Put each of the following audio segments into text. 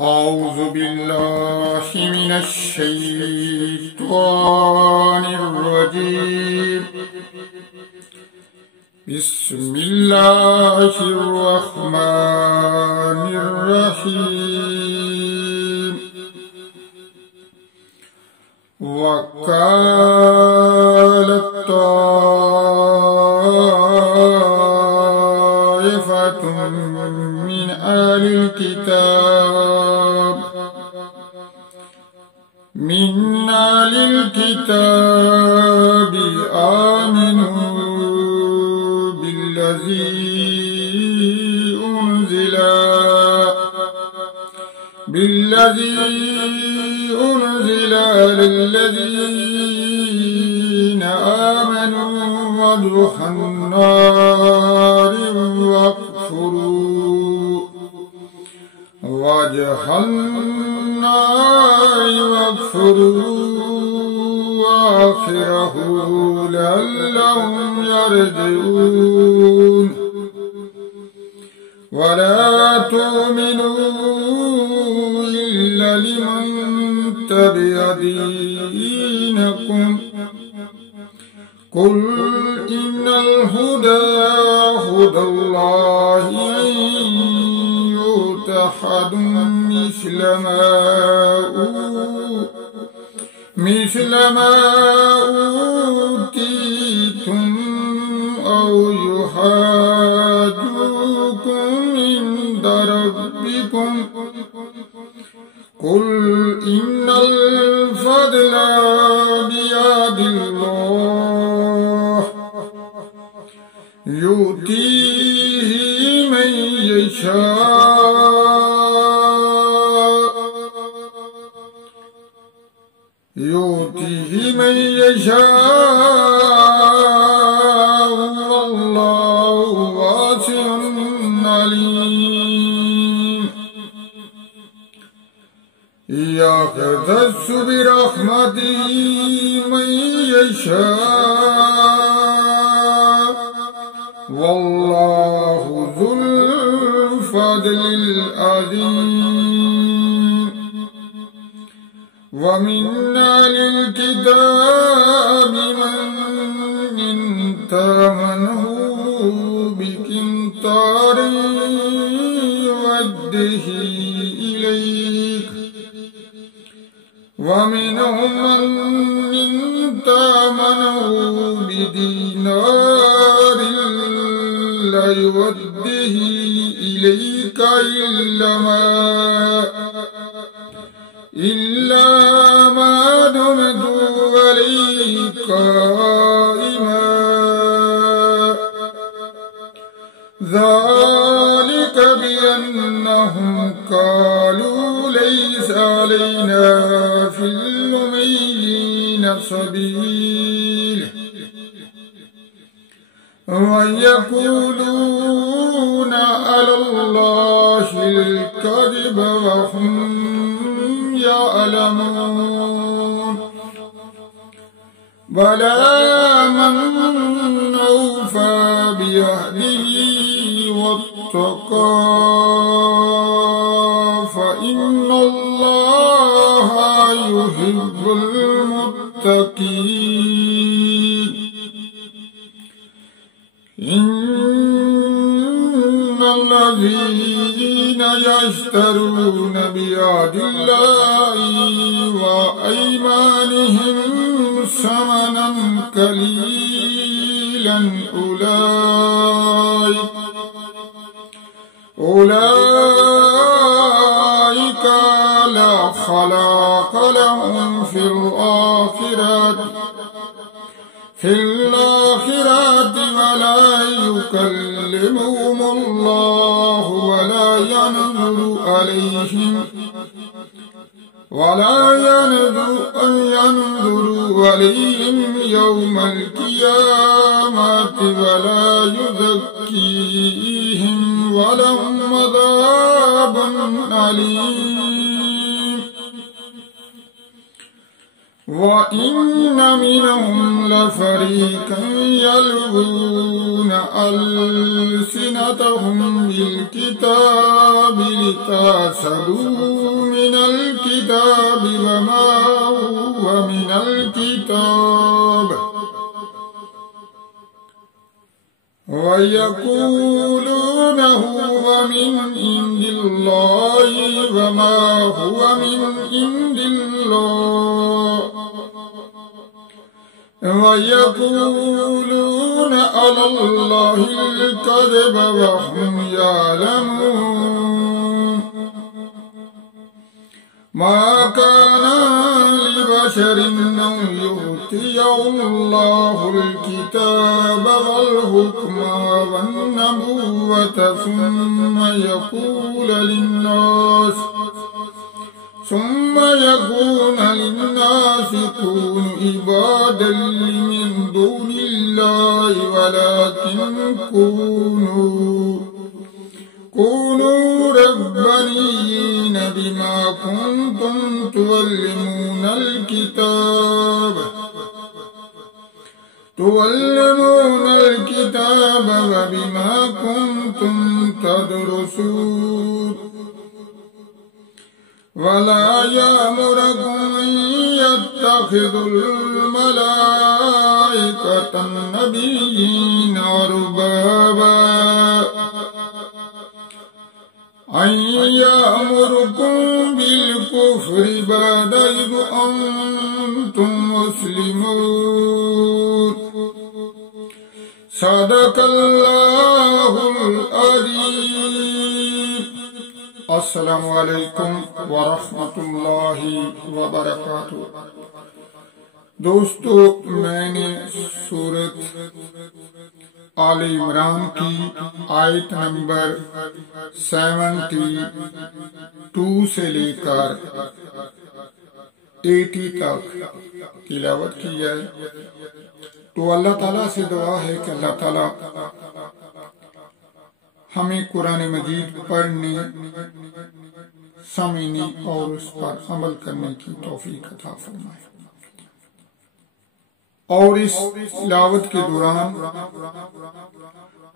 أعوذ بالله من الشيطان الرجيم. بسم الله الرحمن الرحيم. وقالت طائفة من أهل الكتاب آمنوا بالذي أنزل على الذين آمنوا وجه النار واكفروا آخره لعلهم يرجعون. ولا تؤمنوا إلا لمن تبع دينكم. قل إن الهدى هدى الله أن يؤتى أحد مثل ما أوتيتم أو يحاجوكم عند ربكم. قل إن الفضل بيد الله يؤتيه من يشاء والله واسع عليم. يختص برحمته من يشاء والله ذو الفضل العظيم. ومن أهل الكتاب من تأمنه بقنطار يؤده إليك ومنهم من تأمنه بدينار لا يؤده إليك إلا ما دمت عليه قائما. ذلك بأنهم قالوا ليس علينا في الأميين سبيل ويقولون على الله الكذب وهم يعلمون. بلى من أوفى بعهده واتقى فإن الله يحب المتقين. إن الذين يشترون بعهد الله وأيمانهم ثمنا قليلا أولئك لا خلاق لهم في الآخرة ولا يكلمهم الله ولا ينظر عليهم يوم القيامة ولا يزكيهم ولهم عذاب أليم. وَإِنَّ مِنْهُمْ لَفَرِيقًا يَلْوُونَ أَلْسِنَتَهُمْ بِالْكِتَابِ لِتَحْسَبُوهُ مِنَ الْكِتَابِ وَمَا هُوَ مِنَ الْكِتَابِ وَيَقُولُونَ هُوَ مِنْ عِنْدِ اللَّهِ وَمَا هُوَ مِنْ عِنْدِ اللَّهِ وَيَقُولُونَ عَلَى اللَّهِ الْكَذِبَ وَهُمْ يَعْلَمُونَ مَا كَانَ لِبَشَرٍ أَنْ يُؤْتِيَهُ اللَّهُ الْكِتَابَ وَالْحُكْمَ وَالنُّبُوَّةَ ثُمَّ يَكُونَ لِلنَّاسِ كُونُوا عِبَادًا مِّن دُونِ اللَّهِ وَلَكِنْ كُونُوا رَبَّانِيِّينَ بِمَا كُنتُمْ تُعَلِّمُونَ الْكِتَابَ وَبِمَا كُنتُمْ تَدْرُسُونَ وَلَا يَأْمُرَكُمْ أَن يَتَّخِذُوا الْمَلَائِكَةَ النَّبِيِّينَ أَرْبَابًا أَن يَأْمُرُكُمْ بِالْكُفْرِ بَعْدَ إِذْ أَنْتُمْ مُسْلِمُونَ صدق اللہ العظیم۔ السلام علیکم ورحمۃ اللہ وبرکاتہ۔ دوستو، میں نے سورۃ آل عمران کی آیت نمبر 72 سے لے کر 80 تک تلاوت کی ہے، تو اللہ تعالیٰ سے دعا ہے کہ اللہ تعالیٰ ہمیں قرآن مجید پڑھنے، سمجھنے اور اس پر عمل کرنے کی توفیق عطا فرمائے۔ اور اس تلاوت کے دوران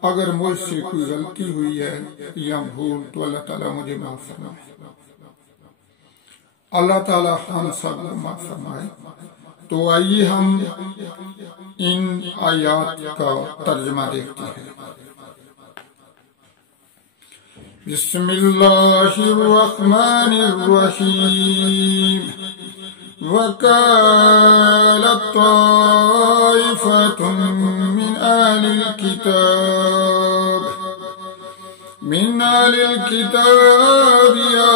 اگر مجھ سے کوئی غلطی ہوئی ہے یا بھول تو اللہ تعالیٰ مجھے معاف فرمائے۔ اللہ تعالیٰ ہم سب کو معاف فرمائے۔ تو آئیے ہم ان آیات کا ترجمہ دیکھتے ہیں۔ بسم اللہ الرحمن الرحیم۔ وَقَالَتْ طَائِفَةٌ مِّنْ أَهْلِ الْكِتَابِ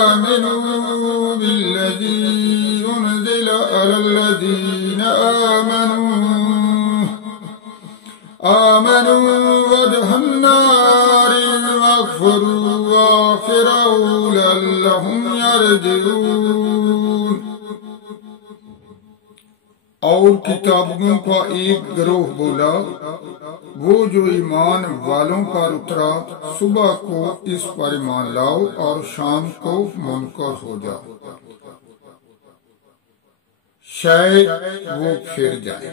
آمِنُوا بِالَّذِي أُنزِلَ عَلَى الَّذِينَ آمَنُوا وَجْهَ النَّهَارِ وَاكْفُرُوا آخِرَهُ لَعَلَّهُمْ يَرْجِعُونَ۔ اور کتابوں کا ایک گروہ بولا، وہ جو ایمان والوں پر اترا، صبح کو اس پر ایمان لاؤ اور شام کو منکر ہو جاؤ، شاید وہ پھر جائے۔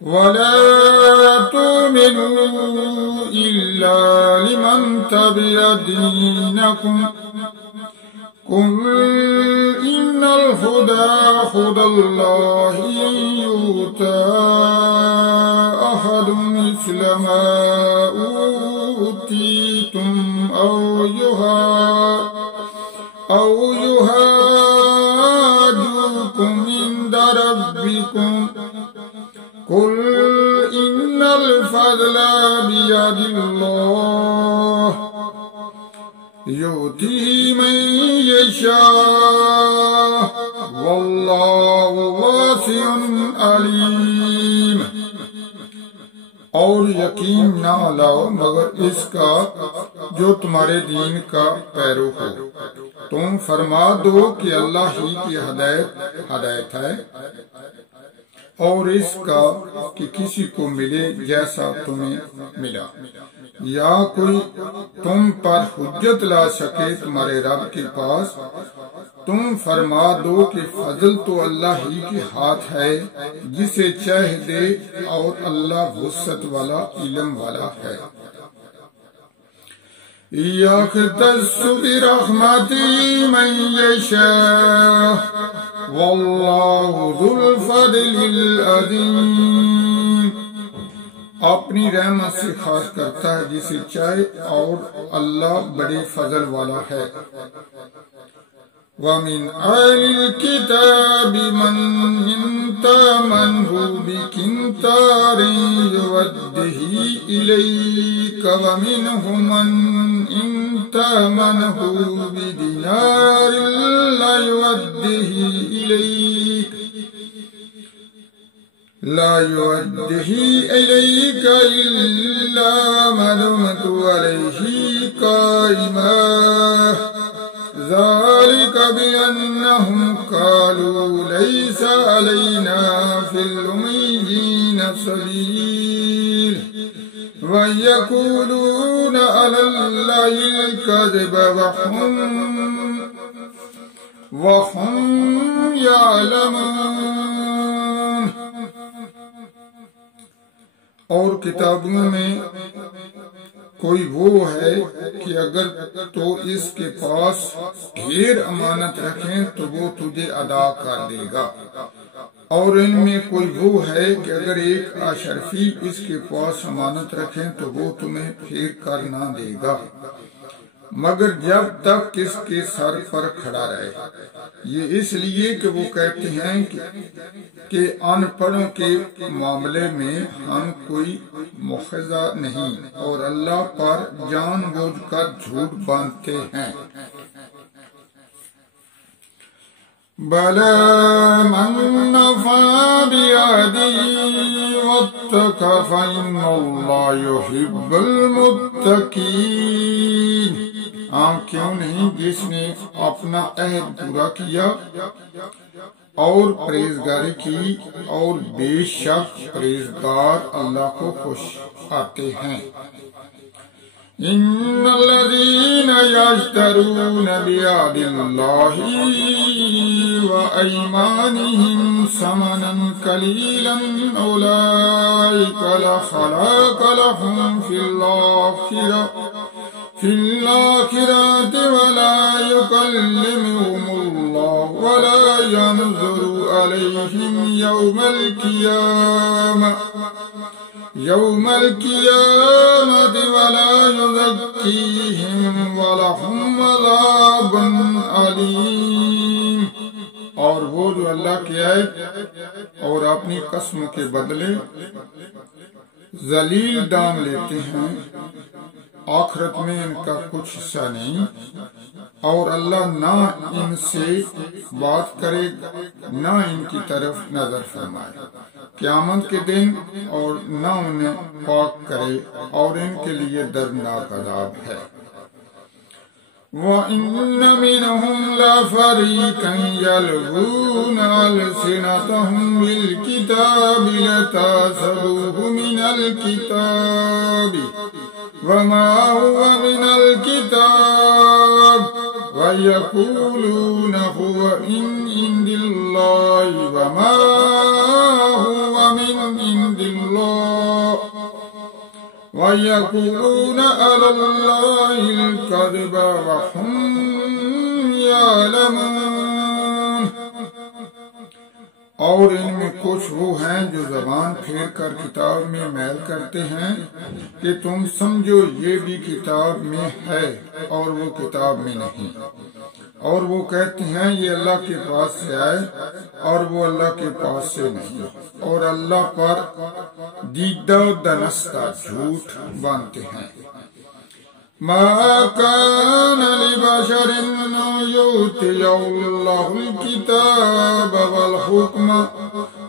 وَلَا تُؤْمِنُوا إِلَّا لِمَنْ تَبِعَ دِينَكُمْ قُلْ إِنَّ الْهُدَى هُدَى اللَّهِ أَن يُؤْتَىٰ أَحَدٌ مِثْلَ مَا أُوتِيتُمْ أَوْ يُحَاجُّوكُمْ عِندَ رَبِّكُمْ قُلْ إِنَّ الْفَضْلَ بِيَدِ اللَّهِ يُؤْتِيهِ مَن يَشَاءُ وَاللَّهُ وَاسِعٌ عَلِيمٌ۔ اور یقین نہ لاؤ مگر اس کا جو تمہارے دین کا پیرو ہو، تم فرما دو کہ اللہ ہی کی ہدایت ہے، اور اس کا کہ کسی کو ملے جیسا تمہیں ملا۔ یا کوئی تم پر حجت لا سکے تمہارے رب کے پاس، تم فرما دو کہ فضل تو اللہ ہی کے ہاتھ ہے، جسے چاہے دے، اور اللہ وسعت والا علم والا ہے۔ یختص برحمتہ من یشاء واللہ ذو الفضل العظیم، اپنی رحمت سے خاص کرتا ہے جسے چاہے، اور اللہ بڑے فضل والا ہے۔ وَمِنْ أَهْلِ الْكِتَابِ مَنْ إِنْ تَأْمَنْهُ بِقِنْطَارٍ يُؤَدِّهِ إِلَيْكَ وَمِنْهُمْ مَنْ إِنْ تَأْمَنْهُ بِدِينَارٍ لَا يُؤَدِّهِ إِلَيْكَ إِلَّا مَا دُمْتَ عَلَيْهِ قَائِمًا ذلك بأنهم قالوا ليس علينا في الأميين سبيل ويقولون على الله الكذب وهم يعلمون۔ اور کتابوں میں کوئی وہ ہے کہ اگر تو اس کے پاس ڈھیر امانت رکھیں تو وہ تجھے ادا کر دے گا، اور ان میں کوئی وہ ہے کہ اگر ایک اشرفی اس کے پاس امانت رکھیں تو وہ تمہیں پھیر کر نہ دے گا، مگر جب تک اس کے سر پر کھڑا رہے۔ یہ اس لیے کہ وہ کہتے ہیں کہ ان پڑھوں کے معاملے میں ہم کوئی مؤاخذہ نہیں، اور اللہ پر جان بوجھ کر جھوٹ باندھتے ہیں۔ بَلَى مَن أَوْفَىٰ بِعَهْدِهِ وَاتَّقَىٰ فَإِنَّ اللَّهَ يُحِبُّ الْمُتَّقِينَ۔ کیوں نہیں جس نے اپنا عہد پورا کیا اور پرہیزگاری کی، اور بے شک پرہیزگار اللہ کو خوش آتے ہیں۔ ان الذين يشترون بعهد الله وايمانهم ثمنا قليلا اولئك لا خلاق لهم في الآخرة ولا يكلمهم الله ولا ينظر إليهم يوم القيامة ولا يزكيهم ولهم عذاب أليم۔ اور وہ جو اللہ کی آیت اور اپنی قسم کے بدلے ذلیل دام لیتے ہیں، آخرت میں ان کا کچھ حصہ نہیں، اور اللہ نہ ان سے بات کرے نہ ان کی طرف نظر فرمائے قیامت کے دن، اور نہ انہیں پاک کرے، اور ان کے لیے دردناک عذاب ہے۔ وَإِنَّ مِنْهُمْ لَفَرِيقًا يَلْوُونَ أَلْسِنَتَهُم بِالْكِتَابِ لِتَحْسَبُوهُ مِنَ الْكِتَابِ وَمَا هُوَ مِنَ الْكِتَابِ وَيَقُولُونَ هُوَ مِنْ عِندِ اللَّهِ وَمَا هُوَ مِنْ عِندِ اللَّهِ وَيَقُولُونَ عَلَى اللَّهِ الْكَذِبَ وَهُمْ يَعْلَمُونَ۔ اور ان میں کچھ وہ ہیں جو زبان پھیر کر کتاب میں میل کرتے ہیں کہ تم سمجھو یہ بھی کتاب میں ہے اور وہ کتاب میں نہیں، اور وہ کہتے ہیں یہ اللہ کے پاس سے آئے اور وہ اللہ کے پاس سے نہیں، اور اللہ پر دیدہ دنستہ جھوٹ باندھتے ہیں۔ ما كان لبشر أن يؤتيه الله الكتاب والحكم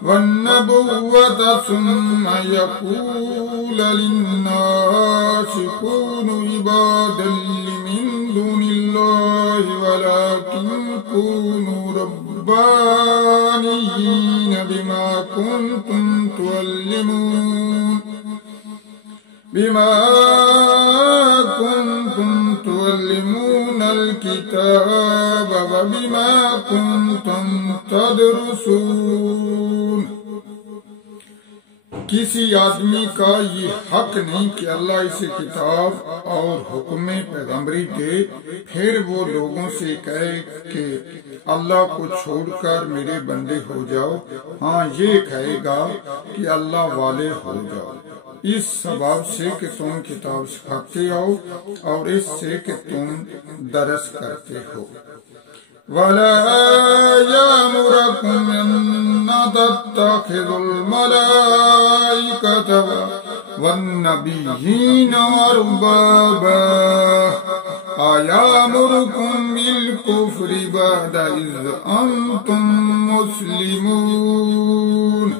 والنبوة ثم يقول للناس كونوا عبادا من دون الله ولكن كونوا ربانيين بما كنتم تعلمون بما كنتم تعلمون الكتاب وبما كنتم تدرسون۔ کسی آدمی کا یہ حق نہیں کہ اللہ اسے کتاب اور حکم پیغمبری دے پھر وہ لوگوں سے کہے کہ اللہ کو چھوڑ کر میرے بندے ہو جاؤ۔ ہاں یہ کہے گا کہ اللہ والے ہو جاؤ، اس سبب سے کہ تم کتاب سکھاتے ہو اور اس سے کہ تم درس کرتے ہو۔ وَلَا يَأْمُرَكُمْ أَن تَتَّخِذُوا الْمَلَائِكَةَ وَالنَّبِيِّينَ أَرْبَابًا أَيَأْمُرُكُم بِالْكُفْرِ بَعْدَ إِذْ أَنْتُمْ مُسْلِمُونَ۔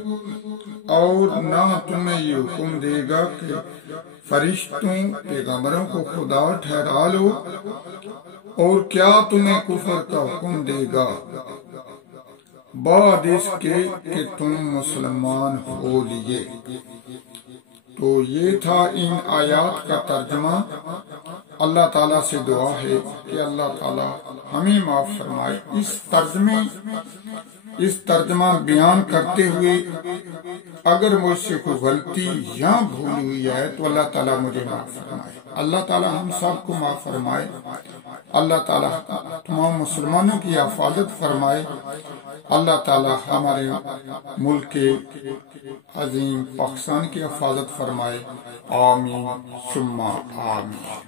اور نہ تمہیں یہ حکم دے گا کہ فرشتوں پیغمبروں کو خدا ٹھہرا لو، اور کیا تمہیں کفر کا حکم دے گا بعد اس کے کہ تم مسلمان ہو لیے۔ تو یہ تھا ان آیات کا ترجمہ۔ اللہ تعالیٰ سے دعا ہے کہ اللہ تعالیٰ ہمیں معاف فرمائے۔ اس ترجمہ بیان کرتے ہوئے اگر مجھ سے کوئی غلطی یا بھول ہوئی ہے تو اللہ تعالیٰ مجھے معاف فرمائے۔ اللہ تعالیٰ ہم سب کو معاف فرمائے۔ اللہ تعالیٰ تمام مسلمانوں کی حفاظت فرمائے۔ اللہ تعالیٰ ہمارے ملک عظیم پاکستان کی حفاظت فرمائے۔ آمین ثم آمین۔